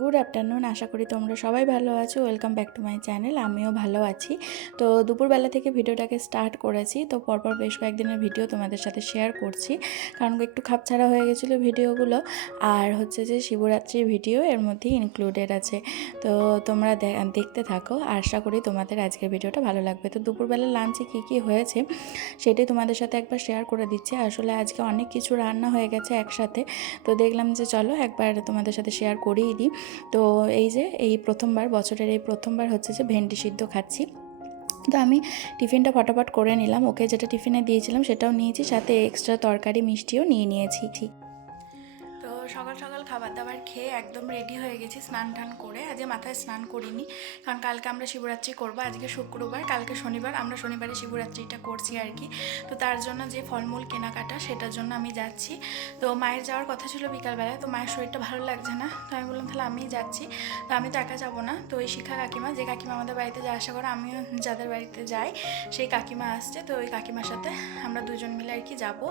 Good afternoon, আশা করি তোমরা সবাই ভালো আছো। Welcome back to my channel. আমিও ভালো আছি। তো দুপুরবেলা থেকে ভিডিওটাকে স্টার্ট করেছি। তো পরপর বেশ কয়েকদিনের ভিডিও তোমাদের সাথে শেয়ার করছি, কারণ একটু খাপছাড়া হয়ে গেছিলো ভিডিওগুলো। আর হচ্ছে যে শিবরাত্রির ভিডিও এর মধ্যেই ইনক্লুডেড আছে। তো তোমরা দেখতে থাকো, আশা করি তোমাদের আজকের ভিডিওটা ভালো লাগবে। তো দুপুরবেলা লাঞ্চে কী হয়েছে সেটাই তোমাদের সাথে একবার শেয়ার করে দিচ্ছি। আসলে আজকে অনেক কিছু রান্না হয়ে গেছে একসাথে, তো দেখলাম যে চলো একবার তোমাদের সাথে শেয়ার করেই দিই। তো এই যে প্রথমবার, বছরের এই প্রথমবার হচ্ছে যে ভেন্ডি সিদ্ধ খাচ্ছি। তো আমি টিফিনটা ফটাফট করে নিলাম, ওকে যেটা টিফিনে দিয়েছিলাম সেটাও নিয়েছি, সাথে এক্সট্রা তরকারি মিষ্টিও নিয়ে নিয়েছি। তো সকাল সকাল খাবার দাবার খেয়ে একদম রেডি হয়ে গেছি, স্নান টান করে। আজকে মাথায় স্নান করিনি, কারণ কালকে আমরা শিবরাত্রি করবো। আজকে শুক্রবার, কালকে শনিবার, আমরা শনিবারে শিবরাত্রিটা করছি আর কি। তো তার জন্য যে ফলমূল কেনাকাটা সেটার জন্য আমি যাচ্ছি। তো মায়ের যাওয়ার কথা ছিল বিকালবেলায়, তো মায়ের শরীরটা ভালো লাগছে না, তো আমি বললাম তাহলে আমিই যাচ্ছি। তো আমি তো একা যাবো না, তো ওই শিখা কাকিমা, যে কাকিমা আমাদের বাড়িতে যা আসা করে, আমিও যাদের বাড়িতে যাই সেই কাকিমা আসছে। তো ওই কাকিমার সাথে আমরা দুজন মিলে আর কি যাবো।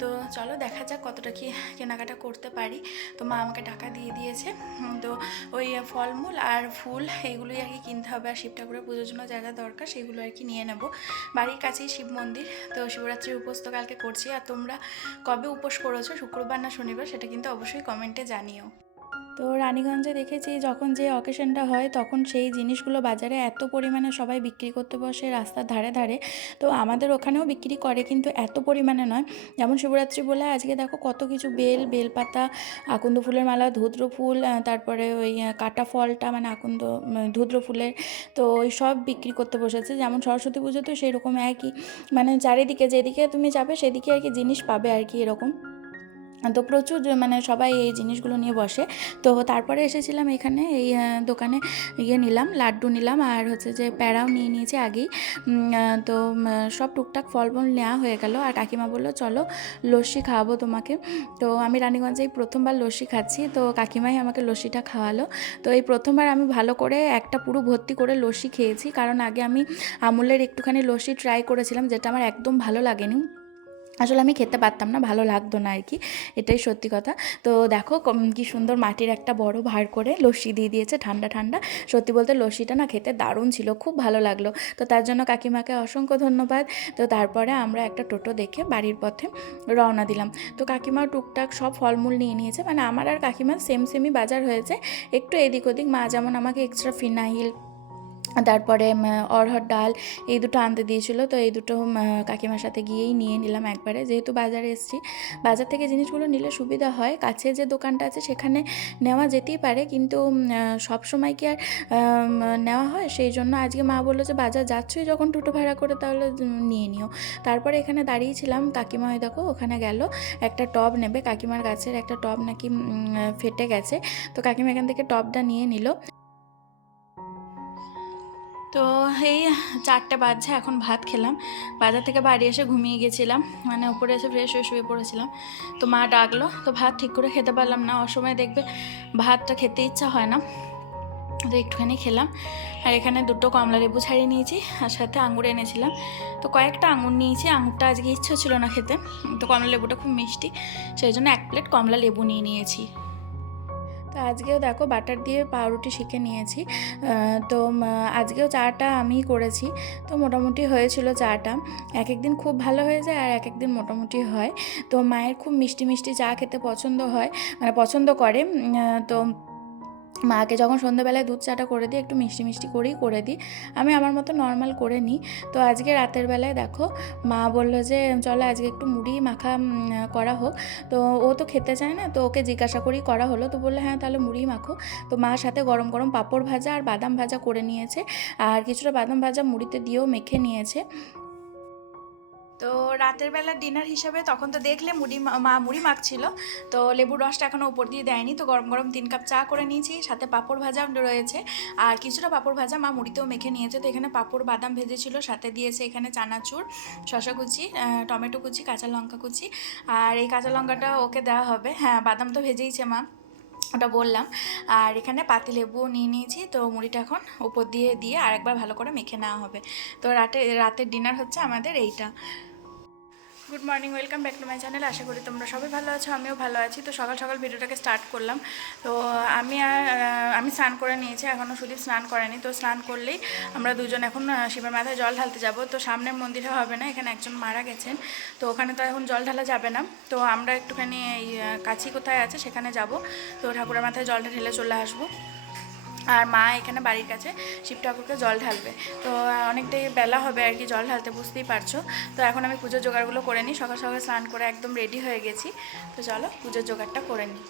তো চলো দেখা যাক কতটা কি কেনাকাটা করতে পারি। তো মা আমাকে টাকা দিয়ে দিয়েছে। তো ওই ফলমূল আর ফুল এইগুলোই আর কি কিনতে হবে, আর শিব ঠাকুরের পুজোর জন্য যা যা দরকার সেগুলো আর কি নিয়ে নেব। বাড়ির কাছেই শিব মন্দির। তো শিবরাত্রির উপোস তো কালকে করছি। আর তোমরা কবে উপোস করেছো, শুক্রবার না শনিবার, সেটা কিন্তু অবশ্যই কমেন্টে জানিও। তো রানীগঞ্জে দেখেছি যখন যে অকেশনটা হয় তখন সেই জিনিসগুলো বাজারে এত পরিমাণে সবাই বিক্রি করতে বসে রাস্তার ধারে ধারে। তো আমাদের ওখানেও বিক্রি করে, কিন্তু এত পরিমাণে নয়। যেমন শিবরাত্রি বলে আজকে দেখো কত কিছু, বেলপাতা, আকন্দ ফুলের মালা, ধুদ্র ফুল, তারপরে ওই কাটা ফলটা মানে আকন্দ ধুদ্র ফুলের, তো ওই সব বিক্রি করতে বসেছে। যেমন সরস্বতী পুজো তো সেই রকম একই, মানে চারিদিকে যেদিকে তুমি যাবে সেদিকে আর কি জিনিস পাবে আর কি এরকম। তো প্রচুর মানে সবাই এই জিনিসগুলো নিয়ে বসে। তো তারপরে এসেছিলাম এখানে এই দোকানে, নিলাম লাড্ডু নিলাম, আর হচ্ছে যে প্যাড়াও নিয়ে নিয়েছি আগেই। তো সব টুকটাক ফলমূল নেওয়া হয়ে গেল। আর কাকিমা বললো চলো লস্যি খাওয়াবো তোমাকে। তো আমি রানীগঞ্জে এই প্রথমবার লস্যি খাচ্ছি, তো কাকিমাই আমাকে লস্যিটা খাওয়ালো। তো এই প্রথমবার আমি ভালো করে একটা পুরো ভর্তি করে লস্যি খেয়েছি, কারণ আগে আমি আমুলের একটুখানি লস্যি ট্রাই করেছিলাম, যেটা আমার একদম ভালো লাগেনি। আসলে আমি খেতে পারতাম না, ভালো লাগতো না আর কি, এটাই সত্যি কথা। তো দেখো কি সুন্দর মাটির একটা বড় ভাঁড় করে লস্যি দিয়ে দিয়েছে, ঠান্ডা ঠান্ডা। সত্যি বলতে লস্যিটা না খেতে দারুণ ছিল, খুব ভালো লাগলো। তো তার জন্য কাকিমাকে অসংখ্য ধন্যবাদ। তো তারপরে আমরা একটা টোটো দেখে বাড়ির পথে রওনা দিলাম। তো কাকিমাও টুকটাক সব ফলমূল নিয়ে নিয়েছে, মানে আমার আর কাকিমার সেমই বাজার হয়েছে, একটু এদিক ওদিক। মা যেমন আমাকে এক্সট্রা ফিনাইল, তারপরে অড়হর ডাল, এই দুটো আনতে দিয়েছিল। তো এই দুটো কাকিমার সাথে গিয়েই নিয়ে নিলাম একবারে, যেহেতু বাজারে এসেছি। বাজার থেকে জিনিসগুলো নিলে সুবিধা হয়, কাছে যে দোকানটা আছে সেখানে নেওয়া যেতেই পারে, কিন্তু সব সময় কি আর নেওয়া হয়? সেই জন্য আজকে মা বললো যে বাজার যাচ্ছই যখন টোটো ভাড়া করে, তাহলে নিয়ে নিও। তারপরে এখানে দাঁড়িয়েছিলাম, কাকিমা হয়ে দেখো ওখানে গেল একটা টব নেবে, কাকিমার গাছের একটা টব নাকি ফেটে গেছে। তো কাকিমা এখান থেকে টবটা নিয়ে নিল। তো এই 4টে বাজছে, এখন ভাত খেলাম। বাজার থেকে বাড়ি এসে ঘুমিয়ে গেছিলাম, মানে উপরে এসে ফ্রেশ হয়ে শুয়ে পড়েছিলাম। তো মা ডাকলো, তো ভাত ঠিক করে খেতে পারলাম না, অসময়ে দেখবে ভাতটা খেতে ইচ্ছা হয় না, তো একটুখানি খেলাম। আর এখানে দুটো কমলা লেবু ছাড়িয়ে নিয়েছি, আর সাথে আঙুর এনেছিলাম। তো কয়েকটা আঙুর নিয়েছি, আঙুরটা আজকে ইচ্ছা ছিল না খেতে, তো কমলা লেবুটা খুব মিষ্টি, সেই জন্য 1 প্লেট কমলা লেবু নিয়ে নিয়েছি। তো আজকেও দেখো বাটার দিয়ে পাউরুটি শিখে নিয়েছি। তো আজকেও চাটা আমিই করেছি। তো মোটামুটি হয়েছিল চাটা, এক একদিন খুব ভালো হয়ে যায় আর এক একদিন মোটামুটি হয়। তো মায়ের খুব মিষ্টি মিষ্টি চা খেতে পছন্দ হয়, মানে পছন্দ করে। তো মাকে যখন সন্ধ্যাবেলায় দুধ চাটা করে দিই, একটু মিষ্টি মিষ্টি করেই করে দিই, আমি আমার মতো নর্মাল করে নিই। তো আজকে রাতের বেলায় দেখো মা বললো যে চলো আজকে একটু মুড়ি মাখা করা হোক। তো ও তো খেতে চায় না, তো ওকে জিজ্ঞাসা করেই করা হলো। তো বললো হ্যাঁ তাহলে মুড়ি মাখো। তো মার সাথে গরম গরম পাঁপড় ভাজা আর বাদাম ভাজা করে নিয়েছে, আর কিছুটা বাদাম ভাজা মুড়িতে দিয়েও মেখে নিয়েছে। তো রাতের বেলা ডিনার হিসাবে তখন তো দেখলে মা মুড়ি মাখছিল, তো লেবুর রসটা এখনও উপর দিয়ে দেয়নি। তো গরম গরম 3 কাপ চা করে নিয়েছি, সাথে পাঁপড় ভাজা রয়েছে, আর কিছুটা পাঁপড় ভাজা মা মুড়িতেও মেখে নিয়েছে। তো এখানে পাঁপড় বাদাম ভেজেছিল, সাথে দিয়েছে এখানে চানাচুর, শশা কুচি, টমেটো কুচি, কাঁচা লঙ্কা কুচি। আর এই কাঁচা লঙ্কাটা ওকে দেওয়া হবে, হ্যাঁ বাদাম তো ভেজেইছে মা, ওটা বললাম। আর এখানে পাতিলেবু নিয়ে নিয়েছি, তো মুড়িটা এখন উপর দিয়ে দিয়ে আরেকবার ভালো করে মেখে নেওয়া হবে। তো রাতের ডিনার হচ্ছে আমাদের এইটা। Good morning, welcome back to my channel. আশা করি তোমরা সবাই ভালো আছো, আমিও ভালো আছি। তো সকাল সকাল ভিডিওটাকে স্টার্ট করলাম। তো আমি আর আমি স্নান করে নিয়েছি, এখনও সুদীপ স্নান করেনি। তো স্নান করলেই আমরা দুজন এখন শিবের মাথায় জল ঢালতে যাব। তো সামনের মন্দিরে হবে না, এখানে একজন মারা গেছেন, তো ওখানে তো এখন জল ঢালা যাবে না। তো আমরা একটুখানি এই কাছি কোথায় আছে সেখানে যাব, তো ঠাকুরের মাথায় জলটা ঢেলে চলে আসবো। আর মা এখানে বাড়ির কাছে শিব ঠাকুরকে জল ঢালবে। তো অনেকটাই বেলা হবে আর কি জল ঢালতে, বুঝতেই পারছো। তো এখন আমি পুজোর জোগাড়গুলো করে নিই, সকাল সকাল স্নান করে একদম রেডি হয়ে গেছি। তো চলো পুজোর জোগাড়টা করে নিই।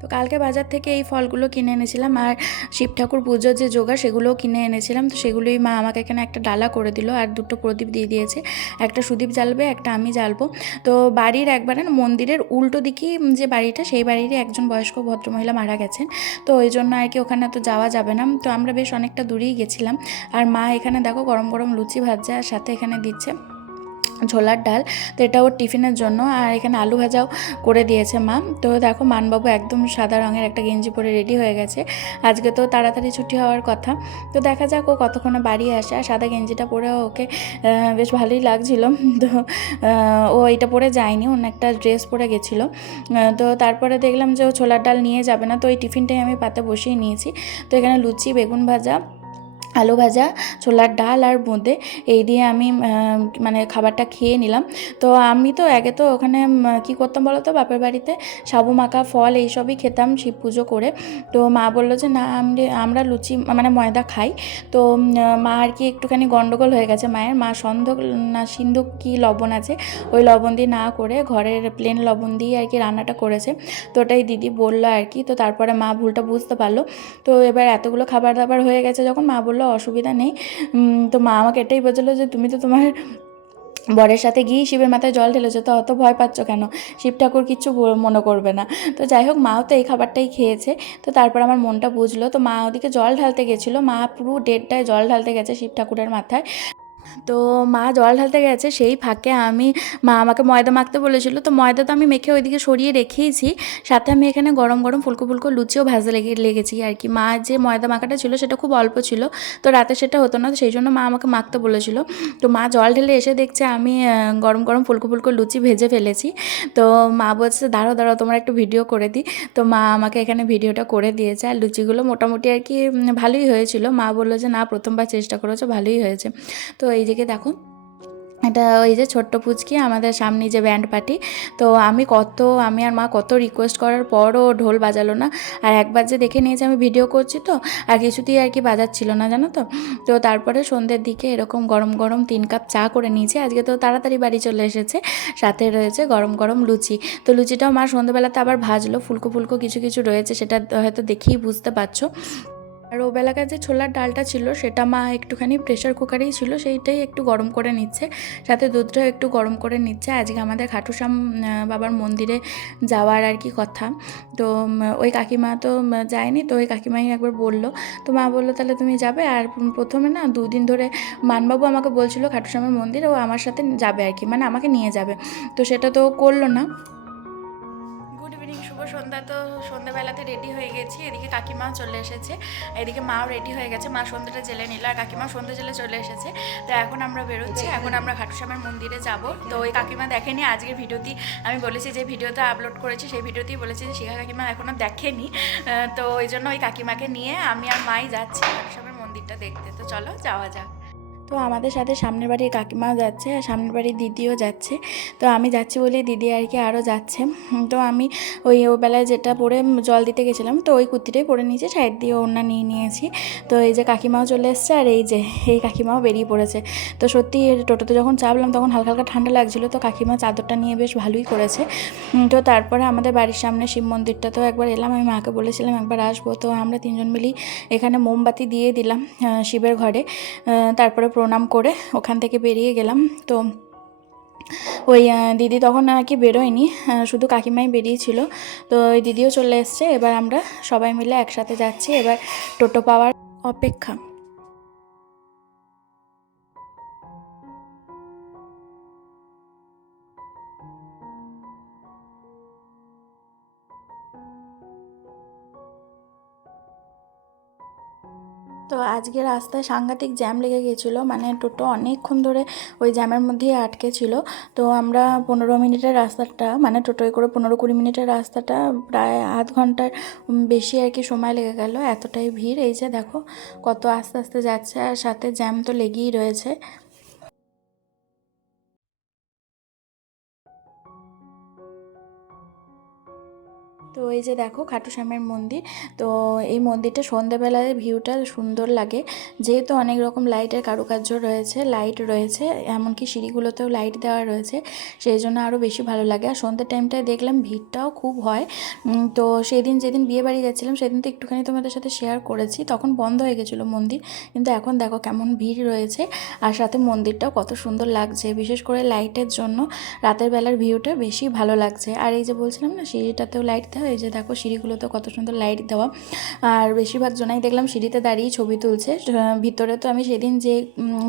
তো কালকে বাজার থেকে এই ফলগুলো কিনে এনেছিলাম, আর শিব ঠাকুর পুজোর যে জোগাড় সেগুলোও কিনে এনেছিলাম। তো সেগুলোই মা আমাকে এখানে একটা ডালা করে দিল, আর দুটো প্রদীপ দিয়ে দিয়েছে, একটা সুদীপ জ্বালবে, একটা আমি জ্বালবো। তো বাড়ির একবারে মন্দিরের উল্টো দিকেই যে বাড়িটা, সেই বাড়িরই একজন বয়স্ক ভদ্রমহিলা মারা গেছেন। তো ওই জন্য আর কি ওখানে তো যাওয়া যাবে না। তো আমরা বেশ অনেকটা দূরেই গেছিলাম। আর মা এখানে দেখো গরম গরম লুচি ভাজছে, আর সাথে এখানে দিচ্ছে ছোলার ডাল। তো এটা ওর টিফিনের জন্য। আর এখানে আলু ভাজাও করে দিয়েছে মা। তো দেখো মানবাবু একদম সাদা রঙের একটা গেঞ্জি পরে রেডি হয়ে গেছে, আজকে তো তাড়াতাড়ি ছুটি হওয়ার কথা। তো দেখা যাক ও কতক্ষণে বাড়ি আসে। আর সাদা গেঞ্জিটা পরে ওকে বেশ ভালোই লাগছিল। তো ও এটা পরে যায়নি, অন্য একটা ড্রেস পরে গেছিলো। তো তারপরে দেখলাম যে ও ছোলার ডাল নিয়ে যাবে না, তো এই টিফিনটাই আমি পাতে বসিয়ে নিয়েছি। তো এখানে লুচি, বেগুন ভাজা, আলু ভাজা, ছোলার ডাল আর বোঁদে, এই দিয়ে আমি মানে খাবারটা খেয়ে নিলাম। তো আমি তো আগে তো ওখানে কী করতাম বলো তো, বাপের বাড়িতে সাবু মাখা ফল এইসবই খেতাম শিব পুজো করে। তো মা বললো যে না আমরা লুচি মানে ময়দা খাই। তো মা আর কি একটুখানি গন্ডগোল হয়ে গেছে মায়ের, মা সন্ধক না সিন্ধুক কি লবণ আছে, ওই লবণ দিয়ে না করে ঘরের প্লেন লবণ দিয়ে আর কি রান্নাটা করেছে। তো ওটাই দিদি বললো আর কি। তো তারপরে মা ভুলটা বুঝতে পারলো। তো এবার এতগুলো খাবার দাবার হয়ে গেছে যখন, মা বললো অসুবিধা নেই। তো মা আমাকে এটাই বলছিলো যে তুমি তো তোমার বরের সাথে গিয়ে শিবের মাথায় জল ঢেলেছো, তো অত ভয় পাচ্ছ কেন, শিব ঠাকুর কিচ্ছু মনে করবে না। তো যাই হোক মাও তো এই খাবারটাই খেয়েছে। তো তারপর আমার মনটা বুঝলো। তো মা ওদিকে জল ঢালতে গেছিলো, মা পুরো 1:30টায় জল ঢালতে গেছে শিব ঠাকুরের মাথায়। তো মা জল ঢালতে গেছে, সেই ফাঁকে মা আমাকে ময়দা মাখতে বলেছিল। তো ময়দা তো আমি মেখে ওইদিকে সরিয়ে রেখেইছি, সাথে আমি এখানে গরম গরম ফুলকো ফুলকো লুচিও ভাজতে লেগেছি আর কি। মা যে ময়দা মাখাটা ছিল সেটা খুব অল্প ছিল, তো রাতে সেটা হতো না, তো সেই জন্য মা আমাকে মাখতে বলেছিল। তো মা জল ঢেলে এসে দেখছে আমি গরম গরম ফুলকো ফুলকো লুচি ভেজে ফেলেছি। তো মা বলছে দাঁড়াও দাঁড়াও তোমার একটু ভিডিও করে দিই। তো মা আমাকে এখানে ভিডিওটা করে দিয়েছে। আর লুচিগুলো মোটামুটি আর কি ভালোই হয়েছিল। মা বললো যে না প্রথমবার চেষ্টা করেছো, ভালোই হয়েছে। তো এইদিকে দেখো এটা ওই যে ছোট্ট পুচকি আমাদের সামনে যে ব্যান্ড পার্টি। তো আমি আর মা কত রিকোয়েস্ট করার পরও ঢোল বাজালো না। আর একবার যে দেখে নিয়েছে আমি ভিডিও করছি, তো আর কিছুতেই আর কি বাজাচ্ছিল না, জানো তো। তো তারপরে সন্ধ্যের দিকে এরকম গরম গরম 3 কাপ চা করে নিয়েছি। আজকে তো তাড়াতাড়ি বাড়ি চলে এসেছে, সাথে রয়েছে গরম গরম লুচি। তো লুচিটাও মা সন্ধ্যেবেলাতে আবার ভাজলো, ফুলকো ফুলকো কিছু কিছু রয়েছে, সেটা হয়তো দেখেই বুঝতে পারছো। আর ওবেলাকার যে ছোলার ডালটা ছিল সেটা মা একটুখানি প্রেশার কুকারেই ছিল, সেইটাই একটু গরম করে নিচ্ছে, সাথে দুধটাও একটু গরম করে নিচ্ছে। আজকে আমাদের খাটুশ্যাম বাবার মন্দিরে যাওয়ার আর কি কথা। তো ওই কাকিমা তো যায়নি, তো ওই কাকিমাই একবার বললো। তো মা বললো তাহলে তুমি যাবে। আর প্রথমে না 2 দিন ধরে মানবাবু আমাকে বলছিল খাটুশ্যামের মন্দিরে ও আমার সাথে যাবে আর কি, মানে আমাকে নিয়ে যাবে। তো সেটা তো করলো না। গুড ইভিনিং, শুভ সন্ধ্যা। তো সন্ধ্যাবেলাতে রেডি হয়ে গেছি, এদিকে কাকিমাও চলে এসেছে, এদিকে মাও রেডি হয়ে গেছে। মা সন্ধ্যাটা জেলে নিল আর কাকিমা সন্ধ্যা জেলে চলে এসেছে। তো এখন আমরা বেরোচ্ছি, এখন আমরা খাটুশ্যামের মন্দিরে যাব। তো ওই কাকিমা দেখেনি আজকের ভিডিওটি, আমি বলেছি যে ভিডিওটা আপলোড করেছি সেই ভিডিওতেই বলেছি যে শিখা কাকিমা এখনও দেখেনি। তো ওই জন্য ওই কাকিমাকে নিয়ে আমি আর মাই যাচ্ছি খাটুশ্যামের মন্দিরটা দেখতে। তো চলো যাওয়া যাক। তো আমাদের সাথে সামনের বাড়ির কাকিমাও যাচ্ছে, আর সামনের বাড়ির দিদিও যাচ্ছে। তো আমি যাচ্ছি বলেই দিদি আর কি আরও যাচ্ছে। তো আমি ওই বেলায় যেটা পরে জল দিতে গেছিলাম, তো ওই কুর্তিটাই পরে নিয়েছি, সাইড দিয়ে ওড়না নিয়ে নিয়েছি। তো এই যে কাকিমাও চলে এসছে, আর এই কাকিমাও বেরিয়ে পড়েছে। তো সত্যি টোটোতে যখন চাপলাম তখন হালকা হালকা ঠান্ডা লাগছিলো, তো কাকিমা চাদরটা নিয়ে বেশ ভালোই করেছে। তো তারপরে আমাদের বাড়ির সামনে শিব মন্দিরটা তো একবার এলাম, আমি মাকে বলেছিলাম একবার আসবো। তো আমরা 3জন মিলেই এখানে মোমবাতি দিয়ে দিলাম শিবের ঘরে। তারপরে প্রণাম করে ওখান থেকে বেরিয়ে গেলাম। তো ওই দিদি তখন আর কি বেরোয়নি, শুধু কাকিমাই বেরিয়েছিল। তো ওই দিদিও চলে এসছে, এবার আমরা সবাই মিলে একসাথে যাচ্ছি, এবার টোটো পাওয়ার অপেক্ষা। তো আজকে রাস্তায় সাংঘাতিক জ্যাম লেগে গেছিলো, মানে টোটো অনেকক্ষণ ধরে ওই জ্যামের মধ্যেই আটকে ছিল। তো আমরা 15 মিনিটের রাস্তাটা, মানে টোটোয় করে 15-20 মিনিটের রাস্তাটা প্রায় আধ ঘন্টার বেশি আর কি সময় লেগে গেল, এতটাই ভিড়। এই যে দেখো কত আস্তে আস্তে যাচ্ছে, আর সাথে জ্যাম তো লেগেই রয়েছে। তো এই যে দেখো খাটু শ্যামের মন্দির। তো এই মন্দিরটা সন্ধেবেলায় ভিউটা সুন্দর লাগে, যেহেতু অনেক রকম লাইটের কারুকার্য রয়েছে, লাইট রয়েছে, এমনকি সিঁড়িগুলোতেও লাইট দেওয়া রয়েছে, সেই জন্য আরও বেশি ভালো লাগে। আর সন্ধ্যের টাইমটায় দেখলাম ভিড়টাও খুব হয়। তো সেদিন যেদিন বিয়ে বাড়ি যাচ্ছিলাম সেদিন তো একটুখানি তোমাদের সাথে শেয়ার করেছি, তখন বন্ধ হয়ে গেছিলো মন্দির, কিন্তু এখন দেখো কেমন ভিড় রয়েছে। আর সাথে মন্দিরটাও কত সুন্দর লাগছে, বিশেষ করে লাইটের জন্য রাতের বেলার ভিউটা বেশি ভালো লাগছে। আর এই যে বলছিলাম না সিঁড়িটাতেও লাইট দেওয়া, এই যে দেখো সিঁড়িগুলোতে কত সুন্দর লাইট দেওয়া। আর বেশিরভাগ জনাই দেখলাম সিঁড়িতে দাঁড়িয়ে ছবি তুলছে। ভিতরে তো আমি সেদিন যে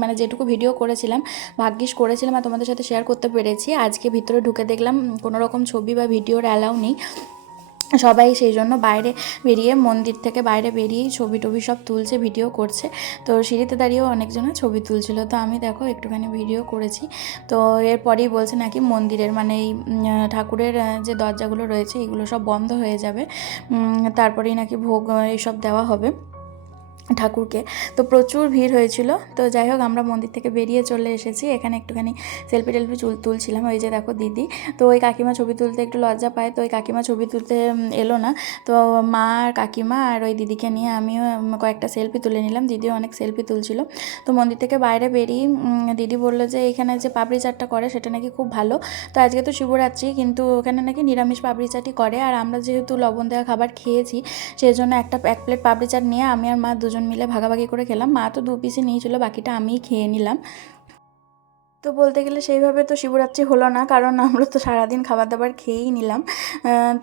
মানে যেটুকু ভিডিও করেছিলাম, ভাগ্যিস করেছিলাম আর তোমাদের সাথে শেয়ার করতে পেরেছি। আজকে ভিতরে ঢুকে দেখলাম কোনো রকম ছবি বা ভিডিওর অ্যালাউ নেই, সবাই সেই জন্য বাইরে বেরিয়ে, মন্দির থেকে বাইরে বেরিয়েই ছবি টবি সব তুলছে, ভিডিও করছে। তো সিঁড়িতে দাঁড়িয়েও অনেকজনের ছবি তুলছিল, তো আমি দেখো একটুখানি ভিডিও করেছি। তো এরপরেই বলছে নাকি মন্দিরের মানে এই ঠাকুরের যে দরজাগুলো রয়েছে এগুলো সব বন্ধ হয়ে যাবে, তারপরেই নাকি ভোগ এইসব দেওয়া হবে ঠাকুরকে। তো প্রচুর ভিড় হয়েছিল। তো যাই হোক আমরা মন্দির থেকে বেরিয়ে চলে এসেছি, এখানে একটুখানি সেলফি টেলফি তুলছিলাম। ওই যে দেখো দিদি, তো ওই কাকিমা ছবি তুলতে একটু লজ্জা পায়, তো ওই কাকিমা ছবি তুলতে এলো না। তো মা আর কাকিমা আর ওই দিদিকে নিয়ে আমিও কয়েকটা সেলফি তুলে নিলাম, দিদিও অনেক সেলফি তুলছিল। তো মন্দির থেকে বাইরে বেরিয়ে দিদি বললো যে এখানে যে পাপড়ি চাটটা করে সেটা নাকি খুব ভালো। তো আজকে তো শিবরাত্রি, কিন্তু ওখানে নাকি নিরামিষ পাপড়ি চাটই করে। আর আমরা যেহেতু লবণ দেওয়া খাবার খেয়েছি, সেই জন্য এক প্লেট পাপড়ি চাট নিয়ে আমি আর মা দুজন মিলে ভাগাভাগি করে খেলাম। মা তো 2 পিসই নিয়েছিল, বাকিটা আমিই খেয়ে নিলাম। তো বলতে গেলে সেইভাবে তো শিবরাত্রি হলো না, কারণ আমরা তো সারাদিন খাবার দাবার খেয়েই নিলাম।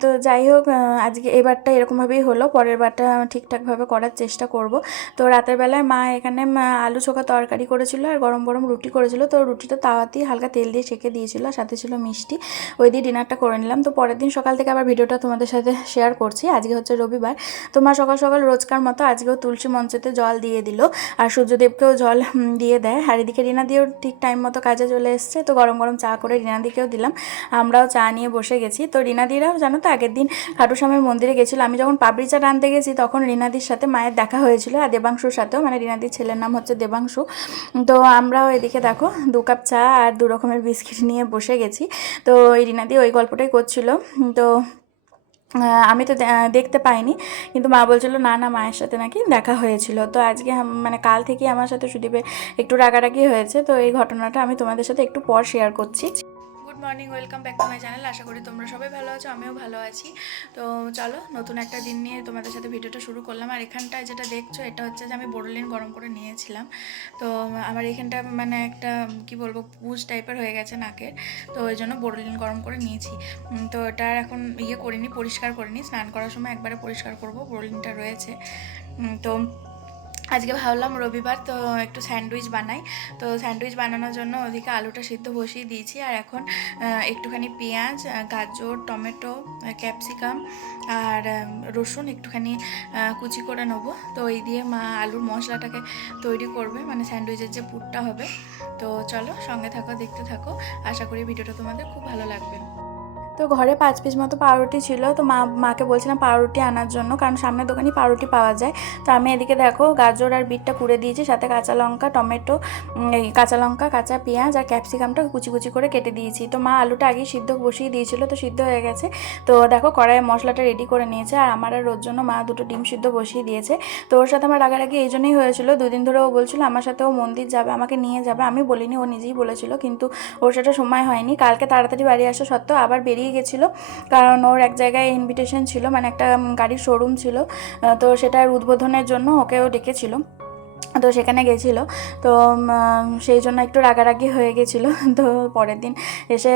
তো যাই হোক আজকে এবারটা এরকমভাবেই হলো, পরের বারটা ঠিকঠাকভাবে করার চেষ্টা করব। তো রাতের বেলায় মা এখানে আলু চোখা তরকারি করেছিল আর গরম গরম রুটি করেছিল। তো রুটিটা তাওয়াতেই হালকা তেল দিয়ে সেঁকে দিয়েছিল, আর সাথে ছিল মিষ্টি, ওই দিয়ে ডিনারটা করে নিলাম। তো পরের দিন সকাল থেকে আবার ভিডিওটা তোমাদের সাথে শেয়ার করছি। আজকে হচ্ছে রবিবার। তো মা সকাল সকাল রোজকার মতো আজকেও তুলসী মঞ্চেতে জল দিয়ে দিল, আর সূর্যদেবকেও জল দিয়ে দেয়। আর এদিকে রিনা দিয়েও ঠিক টাইম মতো কাজে চলে এসছে। তো গরম গরম চা করে রিনাদিকেও দিলাম, আমরাও চা নিয়ে বসে গেছি। তো রিনাদিরাও জানো তো আগের দিন খাটু শ্যামের মন্দিরে গেছিলো, আমি যখন পাপড়ি চাট আনতে গেছি তখন রিনাদির সাথে মায়ের দেখা হয়েছিল, আর দেবাংশুর সাথেও, মানে রিনাদির ছেলের নাম হচ্ছে দেবাংশু। তো আমরাও এদিকে দেখো 2 কাপ চা আর 2 রকমের বিস্কিট নিয়ে বসে গেছি। তো ওই রিনাদি ওই গল্পটাই করছিল। তো আমি তো দেখতে পাইনি, কিন্তু মা বলছিল না না মায়ের সাথে নাকি দেখা হয়েছিল। তো আজকে মানে কাল থেকেই আমার সাথে সুদীপের একটু রাগারাগি হয়েছে। তো এই ঘটনাটা আমি তোমাদের সাথে একটু পর শেয়ার করছি। Good morning, welcome back to my channel. আশা করি তোমরা সবাই ভালো আছো, আমিও ভালো আছি। তো চলো নতুন একটা দিন নিয়ে তোমাদের সাথে ভিডিওটা শুরু করলাম। আর এখানটায় যেটা দেখছো এটা হচ্ছে যে আমি বোরোলিন গরম করে নিয়েছিলাম। তো আমার এখানটা মানে একটা কি বলবো পুজ টাইপের হয়ে গেছে নাকের, তো ওই জন্য বোরোলিন গরম করে নিয়েছি। তো এটা এখন করিনি, পরিষ্কার করিনি, স্নান করার সময় একবারে পরিষ্কার করবো, বোরোলিনটা রয়েছে। তো আজকে ভাবলাম রবিবার, তো একটু স্যান্ডউইচ বানাই। তো স্যান্ডউইচ বানানোর জন্য ওদিকে আলুটা সিদ্ধ বসিয়ে দিয়েছি, আর এখন একটুখানি পেঁয়াজ, গাজর, টমেটো, ক্যাপসিকাম আর রসুন একটুখানি কুচি করে নেবো। তো এই দিয়ে মা আলুর মশলাটাকে তৈরি করবে, মানে স্যান্ডউইচের যে পুরটা হবে। তো চলো সঙ্গে থাকো, দেখতে থাকো, আশা করি ভিডিওটা তোমাদের খুব ভালো লাগবে। তো ঘরে 5 পিস মতো পাউরুটি ছিল, তো মাকে বলছিলাম পাউরুটি আনার জন্য, কারণ সামনের দোকানেই পাউরুটি পাওয়া যায়। তো আমি এদিকে দেখো গাজর আর বিটটা কুড়ে দিয়েছি, সাথে কাঁচা লঙ্কা, টমেটো, কাঁচা লঙ্কা, কাঁচা পেঁয়াজ আর ক্যাপসিকামটা কুচি কুচি করে কেটে দিয়েছি। তো মা আলুটা আগেই সিদ্ধ বসিয়ে দিয়েছিল, তো সিদ্ধ হয়ে গেছে। তো দেখো কড়াইয়ে মশলাটা রেডি করে নিয়েছে, আর আমার আর ওর জন্য মা 2টো ডিম সিদ্ধ বসিয়ে দিয়েছে। তো ওর সাথে আমার রাগারাগি এই জন্যই হয়েছিল, 2 দিন ধরে ও বলছিল আমার সাথে ও মন্দির যাবে, আমাকে নিয়ে যাবে। আমি বলিনি, ও নিজেই বলেছিল, কিন্তু ওর সেটা সময় হয়নি। কালকে তাড়াতাড়ি বাড়ি আসা সত্ত্বেও আবার বেরিয়ে গেছিলো, কারণ ওর এক জায়গায় ইনভিটেশন ছিল, মানে একটা গাড়ির শোরুম ছিল, তো সেটার উদ্বোধনের জন্য ওকেও ডেকেছিল। তো সেখানে গেছিলো। তো সেই জন্য একটু রাগারাগি হয়ে গেছিলো। তো পরের দিন এসে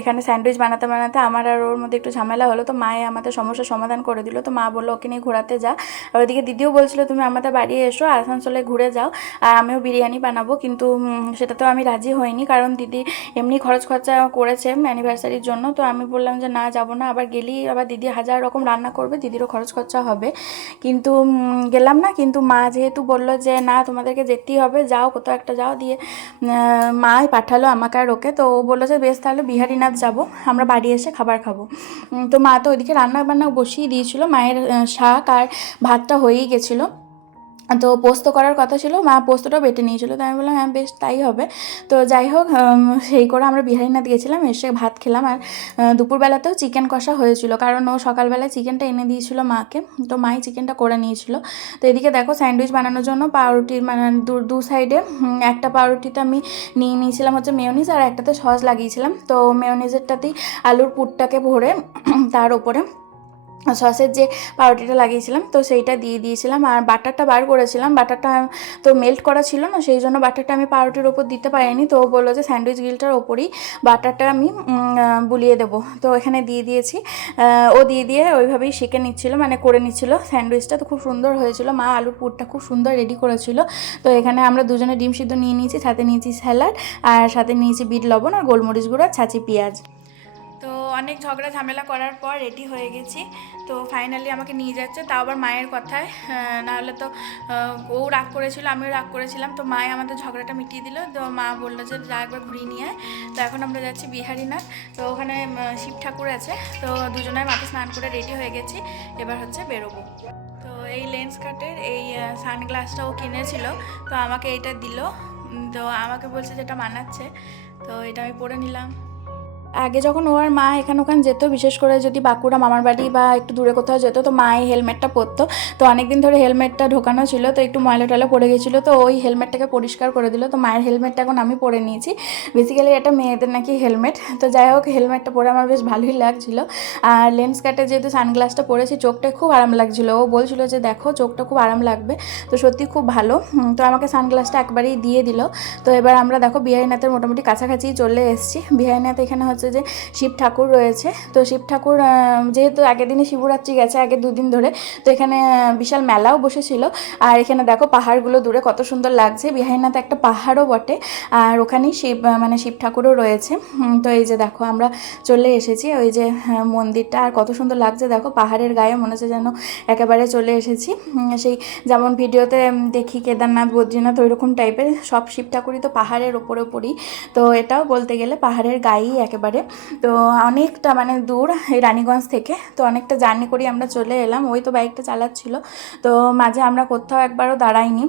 এখানে স্যান্ডউইচ বানাতে বানাতে আমার আর ওর মধ্যে একটু ঝামেলা হলো। তো মায়ে আমাদের সমস্যার সমাধান করে দিল। তো মা বললো ওকে নিয়ে ঘোরাতে যা। আর ওইদিকে দিদিও বলছিল তুমি আমাদের বাড়ি এসো, আসানসোলে ঘুরে যাও, আর আমিও বিরিয়ানি বানাবো। কিন্তু সেটাতেও আমি রাজি হইনি, কারণ দিদি এমনি খরচ খরচা করেছে অ্যানিভার্সারির জন্য। তো আমি বললাম যে না, যাবো না, আবার গেলেই আবার দিদি হাজার রকম রান্না করবে, দিদিরও খরচ খরচা হবে। কিন্তু গেলাম না। কিন্তু মা যেহেতু বললো যে না তোমাদেরকে যেতেই হবে, যাও, কোথাও একটা যাও, দিয়ে মাই পাঠালো আমাকে আর ওকে। তো ও বললো যে বেশ তাহলে বিহারীনাথ যাবো, আমরা বাড়ি এসে খাবার খাবো। তো মা তো ওইদিকে রান্না বান্না বসিয়ে দিয়েছিল, মায়ের শাক আর ভাতটা হয়েই গেছিলো। তো পোস্ত করার কথা ছিল, মা পোস্তটাও বেটে নিয়েছিল। তো আমি বললাম হ্যাঁ বেশ তাই হবে। তো যাই হোক, সেই করে আমরা বিহারীনাথ গেছিলাম, এসে ভাত খেলাম। আর দুপুরবেলাতেও চিকেন কষা হয়েছিল, কারণ ও সকালবেলায় চিকেনটা এনে দিয়েছিল মাকে। তো মাই চিকেনটা করে নিয়েছিল। তো এদিকে দেখো স্যান্ডউইচ বানানোর জন্য পাউরুটির মানে দু সাইডে একটা পাউরুটিতে আমি নিয়ে নিয়েছিলাম হচ্ছে মেয়োনিজ, আর একটাতে সস লাগিয়েছিলাম। তো মেয়োনিজেরটাতেই আলুর পুরটাকে ভরে তার ওপরে সসের যে পাউরুটিটা লাগিয়েছিলাম তো সেইটা দিয়ে দিয়েছিলাম। আর বাটারটা বার করেছিলাম, বাটারটা তো মেল্ট করা ছিল না, সেই জন্য বাটারটা আমি পাউরুটির ওপর দিতে পারিনি। তো বললো যে স্যান্ডউইচ গ্রিলটার ওপরই বাটারটা আমি বুলিয়ে দেবো। তো এখানে দিয়ে দিয়েছি। ও দিয়ে ওইভাবেই শিখে নিচ্ছিল, মানে করে নিচ্ছিল স্যান্ডউইচটা। তো খুব সুন্দর হয়েছিল, মা আলুর পুরটা খুব সুন্দর রেডি করেছিল। তো এখানে আমরা দুজনে ডিম সিদ্ধ নিয়ে নিয়েছি, সাথে নিয়েছি স্যালাড, আর সাথে নিয়েছি বিট লবণ আর গোলমরিচ গুঁড়ো, ছাঁচি পেঁয়াজ। তো অনেক ঝগড়া ঝামেলা করার পর রেডি হয়ে গেছি। তো ফাইনালি আমাকে নিয়ে যাচ্ছে, তাও আবার মায়ের কথায়, নাহলে তো ও রাগ করেছিল, আমিও রাগ করেছিলাম। তো মায়ে আমাদের ঝগড়াটা মিটিয়ে দিল। তো মা বললো যে যা একবার ঘুরিয়ে নিয়ে আয়। তো এখন আমরা যাচ্ছি বিহারীনাথ। তো ওখানে শিব ঠাকুর আছে। তো দুজনের মাকে স্নান করে রেডি হয়ে গেছি, এবার হচ্ছে বেরোবো। তো এই লেন্স কাটের এই সানগ্লাসটাও কিনেছিল, তো আমাকে এইটা দিল। তো আমাকে বলছে যে এটা মানাচ্ছে, তো এটা আমি পরে নিলাম। আগে যখন ও আর মা এখান ওখান যেত, বিশেষ করে যদি বাঁকুড়া মামার বাড়ি বা একটু দূরে কোথাও যেত, তো মা এই হেলমেটটা পরতো। তো অনেকদিন ধরে হেলমেটটা ঢোকানো ছিল, তো একটু ময়লা টয়লা পড়ে গেছিলো, তো ওই হেলমেটটাকে পরিষ্কার করে দিল। তো মায়ের হেলমেটটা এখন আমি পরে নিয়েছি। বেসিক্যালি এটা মেয়েদের নাকি হেলমেট। তো যাই হোক, হেলমেটটা পরে আমার বেশ ভালোই লাগছিলো। আর লেন্স কাটে যেহেতু সানগ্লাসটা পরেছি, চোখটা খুব আরাম লাগছিলো। ও বলছিল যে দেখো চোখটা খুব আরাম লাগবে। তো সত্যি খুব ভালো। তো আমাকে সানগ্লাসটা একবারেই দিয়ে দিল। তো এবার আমরা দেখো বিহারীনাথের মোটামুটি কাছাকাছি চলে এসেছি। বিহারীনাথ এখানে হচ্ছে যে শিব ঠাকুর রয়েছে। তো শিব ঠাকুর যেহেতু আগের দিনে শিবরাত্রি গেছে, আগে দুদিন ধরে, তো এখানে বিশাল মেলাও বসেছিল। আর এখানে দেখো পাহাড়গুলো দূরে কত সুন্দর লাগছে। বিহারীনাথ একটা পাহাড়ও বটে, আর ওখানেই শিব মানে শিব ঠাকুরও রয়েছে। তো এই যে দেখো আমরা চলে এসেছি ওই যে মন্দিরটা, আর কত সুন্দর লাগছে দেখো পাহাড়ের গায়ে, মনে হচ্ছে যেন একেবারে চলে এসেছি। সেই যেমন ভিডিওতে দেখি কেদারনাথ, বদ্রীনাথ, ওই রকম টাইপের সব শিব ঠাকুরই তো পাহাড়ের ওপরেই। তো এটাও বলতে গেলে পাহাড়ের গায়েই একেবারে। তো অনেকটা মানে দূর এই রানীগঞ্জ থেকে, তো অনেকটা জার্নি করি আমরা চলে এলাম। ওই তো বাইকটা চালাচ্ছিল, তো মাঝে আমরা কোথাও একবারও দাঁড়াইনি।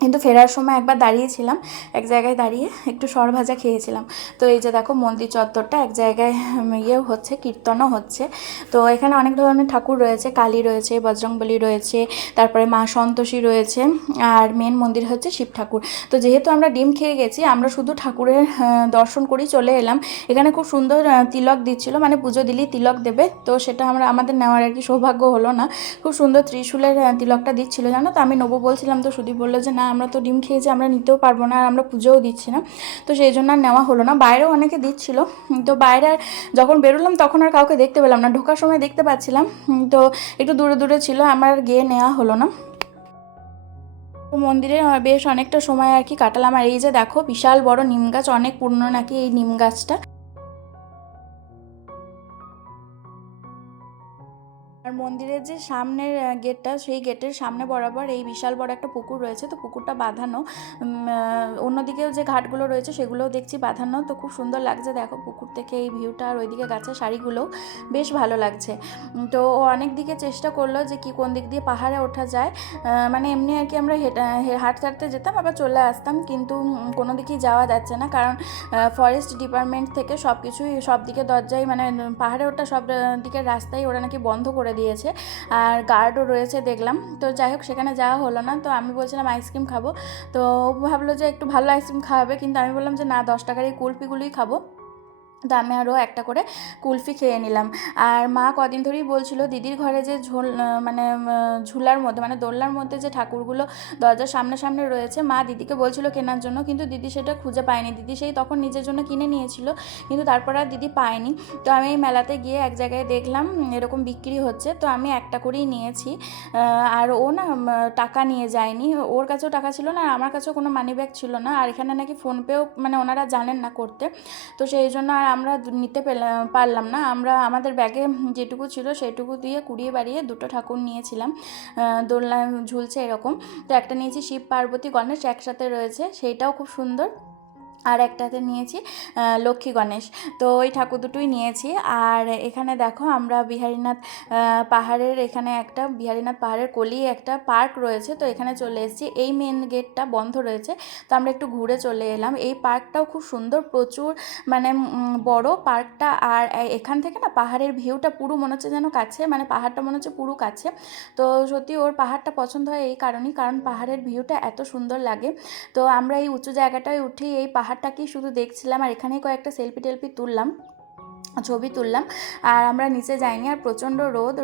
কিন্তু ফেরার সময় একবার দাঁড়িয়েছিলাম, এক জায়গায় দাঁড়িয়ে একটু সরভাজা খেয়েছিলাম। তো এই যে দেখো মন্দির চত্বরটা, এক জায়গায় ইয়েও হচ্ছে, কীর্তনও হচ্ছে। তো এখানে অনেক ধরনের ঠাকুর রয়েছে, কালী রয়েছে, বজরংবলী রয়েছে, তারপরে মা সন্তোষী রয়েছে, আর মেন মন্দির হচ্ছে শিব ঠাকুর। তো যেহেতু আমরা ডিম খেয়ে গেছি, আমরা শুধু ঠাকুরের দর্শন করেই চলে এলাম। এখানে খুব সুন্দর তিলক দিচ্ছিল, মানে পুজো দিলেই তিলক দেবে, তো সেটা আমাদের নেওয়ার আর কি সৌভাগ্য হলো না। খুব সুন্দর ত্রিশূলের তিলকটা দিচ্ছিল জানো। তো আমি নেবো বলছিলাম, তো সুদীপ বললো যে না আমরা তো ডিম খেয়েছি, আমরা নিতেও পারবো না, আর আমরা পুজোও দিচ্ছি না। তো সেই জন্য আর নেওয়া হলো না। বাইরেও অনেকে দিচ্ছিল, তো বাইরে যখন বেরোলাম তখন আর কাউকে দেখতে পেলাম না। ঢোকার সময় দেখতে পাচ্ছিলাম, তো একটু দূরে দূরে ছিল, আমার গিয়ে নেওয়া হলো না। মন্দিরে বেশ অনেকটা সময় আর কি কাটালাম। আর এই যে দেখো বিশাল বড় নিম গাছ, অনেক পুরনো নাকি এই নিম গাছটা। আর মন্দিরের যে সামনের গেটটা, সেই গেটের সামনে বরাবর এই বিশাল বড় একটা পুকুর রয়েছে। তো পুকুরটা বাঁধানো, অন্যদিকেও যে ঘাটগুলো রয়েছে সেগুলোও দেখছি বাঁধানো। তো খুব সুন্দর লাগছে দেখো পুকুর থেকে এই ভিউটা, আর ওইদিকে গাছের সারিগুলোও বেশ ভালো লাগছে। তো ও অনেক দিকে চেষ্টা করলো যে কি কোন দিক দিয়ে পাহাড়ে ওঠা যায়, মানে এমনি আর কি আমরা হাঁটতে হাঁটতে যেতাম, আবার চলে আসতাম, কিন্তু কোনো দিকেই যাওয়া যাচ্ছে না, কারণ ফরেস্ট ডিপার্টমেন্ট থেকে সব কিছুই সব দিকে দরজায়, মানে পাহাড়ে ওঠা সব দিকের রাস্তায় ওরা নাকি বন্ধ করে দিয়েছে, আর গার্ডও রয়েছে দেখলাম। তো যাই হোক সেখানে যাওয়া হলো না। তো আমি বলছিলাম আইসক্রিম খাবো, তো ভাবলো যে একটু ভালো আইসক্রিম খাওয়াবে, কিন্তু আমি বললাম যে না 10 টাকার এই কুলপিগুলোই খাবো। তো আমি আরও একটা করে কুলফি খেয়ে নিলাম। আর মা কদিন ধরেই বলছিল দিদির ঘরে যে মানে ঝুলার মধ্যে মানে দোলনার মধ্যে যে ঠাকুরগুলো দরজার সামনে সামনে রয়েছে, মা দিদিকে বলছিল কেনার জন্য, কিন্তু দিদি সেটা খুঁজে পায়নি। দিদি সেই তখন নিজের জন্য কিনে নিয়েছিল, কিন্তু তারপর আর দিদি পায়নি। তো আমি এই মেলাতে গিয়ে এক জায়গায় দেখলাম এরকম বিক্রি হচ্ছে, তো আমি একটা করেই নিয়েছি। আর ও না টাকা নিয়ে যায়নি, ওর কাছেও টাকা ছিল না আর আমার কাছেও কোনো মানি ব্যাগ ছিল না। আর এখানে নাকি ফোনপেও মানে ওনারা জানেন না করতে, তো সেই জন্য আর আমরা নিতে পারলাম না। আমরা আমাদের ব্যাগে যেটুকু ছিল সেটুকু দিয়ে কুড়িয়ে বাড়িয়ে দুটো ঠাকুর নিয়েছিলাম, দোলনা ঝুলছে এরকম। তো একটা নিয়েছি শিব পার্বতী গণেশ একসাথে রয়েছে, সেইটাও খুব সুন্দর। আর একটাতে নিয়েছি লক্ষ্মী গণেশ। তো ওই ঠাকুর দুটোই নিয়েছি। আর এখানে দেখো আমরা বিহারীনাথ পাহাড়ের এখানে একটা বিহারীনাথ পাহাড়ের কোলি একটা পার্ক রয়েছে, তো এখানে চলে এসেছি। এই মেন গেটটা বন্ধ রয়েছে, তো আমরা একটু ঘুরে চলে এলাম। এই পার্কটাও খুব সুন্দর, প্রচুর মানে বড় পার্কটা। আর এখান থেকে না পাহাড়ের ভিউটা পুরো মনে হচ্ছে যেন কাছে, মানে পাহাড়টা মনে হচ্ছে পুরো কাছে। তো সত্যি ওর পাহাড়টা পছন্দ হয় এই কারণেই, কারণ পাহাড়ের ভিউটা এত সুন্দর লাগে। তো আমরা এই উঁচু জায়গাটায় উঠে এই পাহাড়টাকেই শুধু দেখছিলাম, আর এখানেই কয়েকটা সেলফি টেলফি তুললাম, ছবি তুললাম। আর আমরা নিচে যাইনি। আর প্রচণ্ড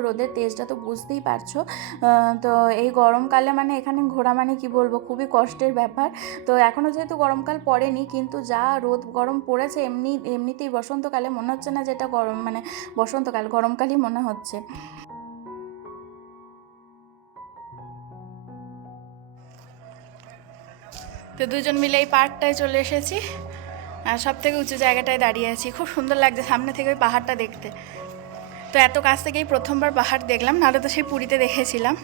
রোদের তেজটা তো বুঝতেই পারছো। তো এই গরমকালে মানে এখানে ঘোরা মানে কি বলবো, খুবই কষ্টের ব্যাপার। তো এখনও যেহেতু গরমকাল পড়েনি, কিন্তু যা রোদ গরম পড়েছে এমনিতেই বসন্তকালে মনে হচ্ছে না যেটা গরম, মানে বসন্তকাল, গরমকালই মনে হচ্ছে। তো দুজন মিলে এই পার্কটায় চলে এসেছি, আর সব থেকে উঁচু জায়গাটায় দাঁড়িয়ে আছি। খুব সুন্দর লাগছে সামনে থেকে ওই পাহাড়টা দেখতে। তো এত কাছ থেকেই প্রথমবার পাহাড় দেখলাম, নাহলে তো সেই পুরীতে দেখেছিলাম।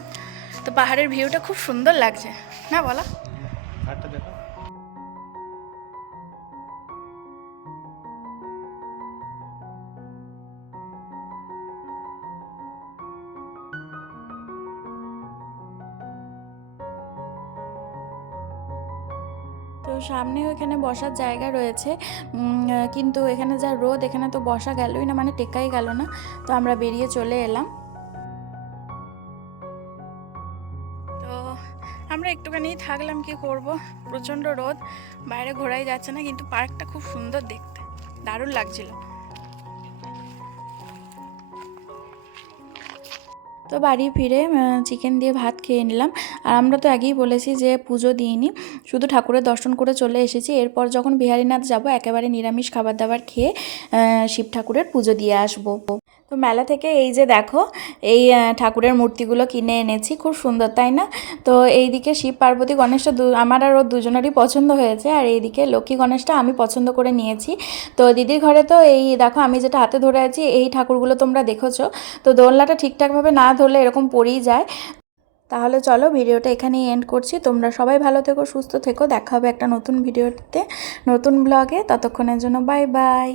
তো পাহাড়ের ভিউটা খুব সুন্দর লাগছে, না বলো? তো সামনেও এখানে বসার জায়গা রয়েছে, কিন্তু এখানে যা রোদ, এখানে তো বসা গেলই না, মানে টেকাই গেল না। তো আমরা বেরিয়ে চলে এলাম। তো আমরা একটুখানি থাকলাম, কি করব, প্রচণ্ড রোদ, বাইরে ঘোরাই যাচ্ছে না। কিন্তু পার্কটা খুব সুন্দর দেখতে, দারুণ লাগছিল। তো বাড়ি ফিরে চিকেন দিয়ে ভাত খেয়ে নিলাম। আর আমরা তো আগেই বলেছি যে পুজো দিইনি, শুধু ঠাকুরের দর্শন করে চলে এসেছি। এরপর যখন বিহারীনাথ যাব একেবারে নিরামিষ খাবার দাবার খেয়ে শিব ঠাকুরের পুজো দিয়ে আসবো। তো মেলা থেকে এই যে দেখো এই ঠাকুরের মূর্তিগুলো কিনে এনেছি, খুব সুন্দর তাই না? তো এইদিকে শিব পার্বতী গণেশটা আমার আর ওর দুজনেরই পছন্দ হয়েছে, আর এইদিকে লক্ষ্মী গণেশটা আমি পছন্দ করে নিয়েছি। তো দিদির ঘরে তো এই দেখো আমি যেটা হাতে ধরে আছি এই ঠাকুরগুলো তোমরা দেখেছো। তো দোলনাটা ঠিকঠাকভাবে না ধরলে এরকম পড়েই যায়। তাহলে চলো ভিডিওটা এখানেই এন্ড করছি। তোমরা সবাই ভালো থেকো, সুস্থ থেকো, দেখা হবে একটা নতুন ভিডিওতে, নতুন ব্লগে। ততক্ষণের জন্য বাই বাই।